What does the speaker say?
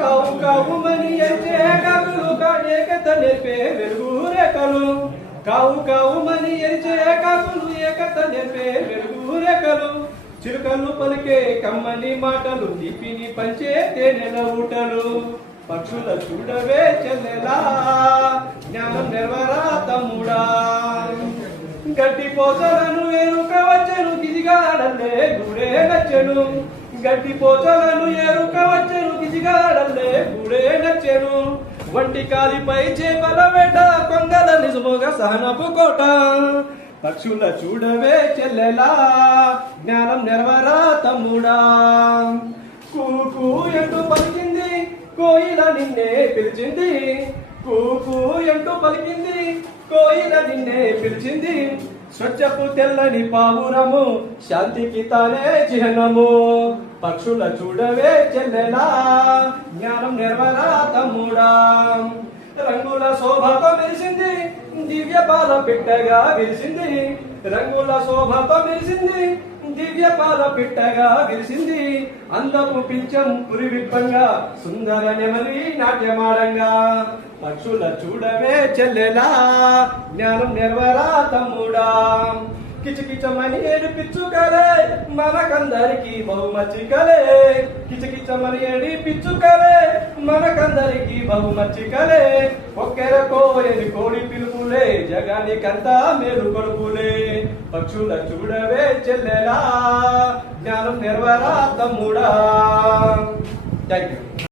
కావు కావు మని ఎరిచే కాకులు ఏకత నేర్పే వెలుగు రేఖలు కావు కావు మని ఎరిచే కాకులు ఏకత నేర్పే వెలుగు రేఖలు చిలుకలు పలికే కమ్మని మాటలు తీపిని పంచే తేనెల ఊటలు పక్షుల చూడవే చెల్లెలా జ్ఞానం నెరవరా తమ్ముడా గడ్డి పోచలను ఎరుక వచ్చెను గిజిగాడల్లే గూడే నచ్చెను గడ్డి పోచలను ఎరుక వచ్చెను గిజిగాడల్లే గూడే నచ్చెను వంటి కాలిపై చేపల వేట కొంగల నిజముగా సహనపు కోట పక్షుల చూడవే చెల్లెలా జ్ఞానం నెరవరా తమ్ముడా కూకు ఎంటూ పలికింది కోయిల నిన్నే పిలిచింది కూకు ఎంటూ పలికింది కోయిల నిన్నే పిలిచింది స్వచ్ఛపు తెల్లని పావురము శాంతికి తానే చిహ్నము పక్షుల చూడవే చెల్లెలా జ్ఞానం నెరవరా తమ్ముడా రంగుల శోభతో మెరిసింది దివ్య పాల పిట్టగా విరిసింది రంగుల శోభతో మెరిసింది దివ్య పాల పిట్టగా విరిసింది అందపు పించం పురివిప్పంగా సుందర నెమలి నాట్యమాడంగా పక్షుల చూడవే చెల్లెలా జ్ఞానం నెరవరా తమ్ముడా కిచకిచమని ఏడు పిచ్చుకలే మనకందరికి బహుమచ్చికలే కిచకిచమని ఏడి పిచ్చుకలే మనకందరికి బహుమచ్చికలే ఒక్కెర కోయని కోడి పిలుపులే జగానికంతా మేలు కొడుకులే పక్షుల చూడవే చెల్లెలా జ్ఞానం నెరవరా తమ్ముడా థ్యాంక్ యూ